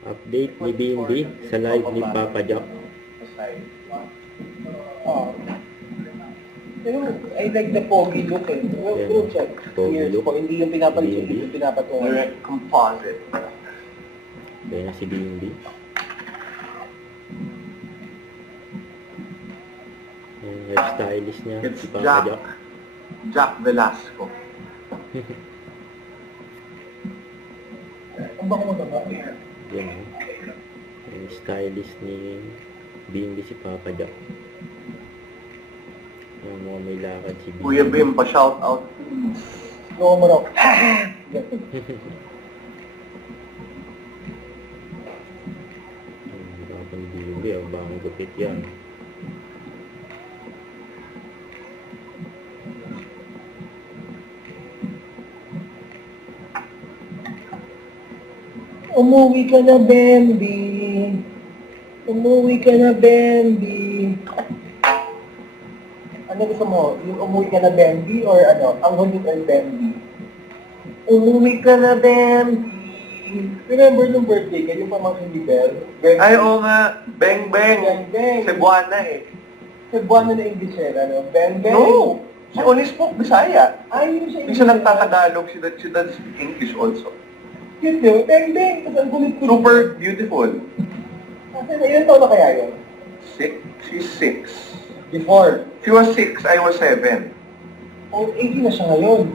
Update ni BNB sa live ni Papa Jack. Oh. I like the pogi look eh. We'll check. Pogi Years look. po, hindi yung pinapalit, BNB. yung pinapatungan. Direct composite. Kaya na si BNB. Yung hairstylist niya, It's si Papa Jack. Jack Velasco. Ang bako mo ba? Yan o. Yung stylist ni BNB si Papa Jack. Yung mga may lakad si BNB. Kuya Bim, pa-shout out. No mo raw. Ang BNB, ang bang gupit yan. Umuwi ka na, Bambi. Umuwi ka na, Bambi. Ano gusto mo? Yung umuwi ka na, Bambi? Or ano? Ang hulit ang Bambi? Umuwi ka na, Bambi. Remember nung birthday ka, yung pamangkin ni Belle? Ay, oo nga. Beng Beng. Beng Beng. Cebuana eh. Cebuana na English eh, ano? Beng Beng. No! She only spoke Bisaya. Ay, yun siya. Hindi siya nagtatagalog. She does speak English also. Cute yun. Beng Beng. Tapos ang kulit-kulit. Super beautiful. Kasi ilan taon na kaya yun? She's 6. Before. She was 6, I was 7. Oh, 18 na siya ngayon.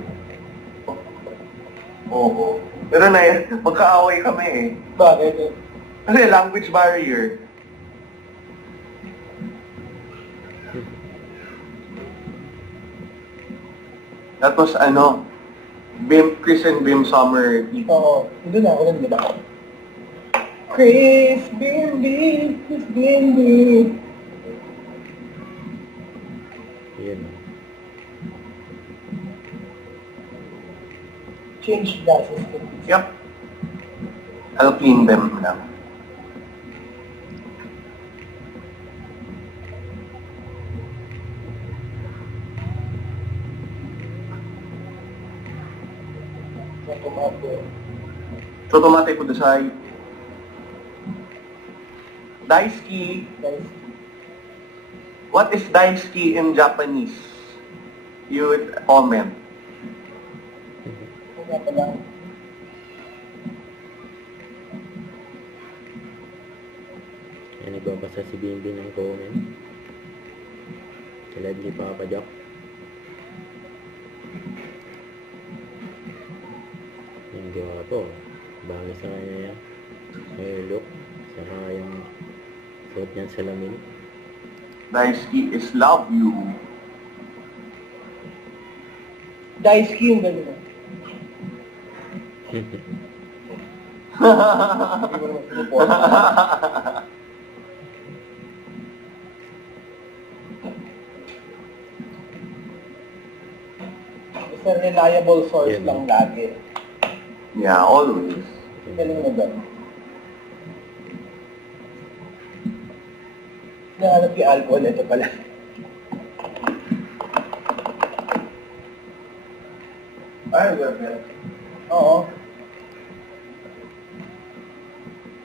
Oo. Pero magkaaway kami eh. Bakit? Kasi language barrier. Tapos ano, Chris and Bim Summer. Oo. Doon na ako nun, di ba? Chris Bimby, Chris Bimby. Yan o. Change glasses. Yep. I'll clean them now. So, tomatay po desay. Daisuki. What is daisuki in Japanese? You would comment. Kaya pala. Yan, nagbabasa si BNB ng comment. Sa live ni Papa Jack. Yung gawa ko. Bagay sa kanya yan. Hair look. Saka yung suot niyan sa lamin. Daisuki is love you. Daisuke yung gano'n. Hindi mo naman sinuport. It's a reliable source Yeah. lang lagi. Yeah, always. Galing mo ba? Nahanap yung alcohol, ito pala. Ay, well. Oo.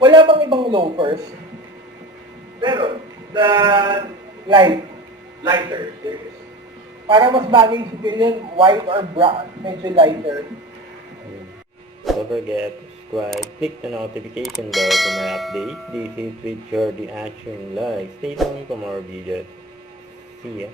Wala bang ibang loafers? Pero, the Light. lighter, there is. Para mas bagay sa yun, white or brown, medyo lighter. Don't forget to subscribe, click the notification bell for my update. This is with Jordi Action Live. Stay tuned for more videos. See ya.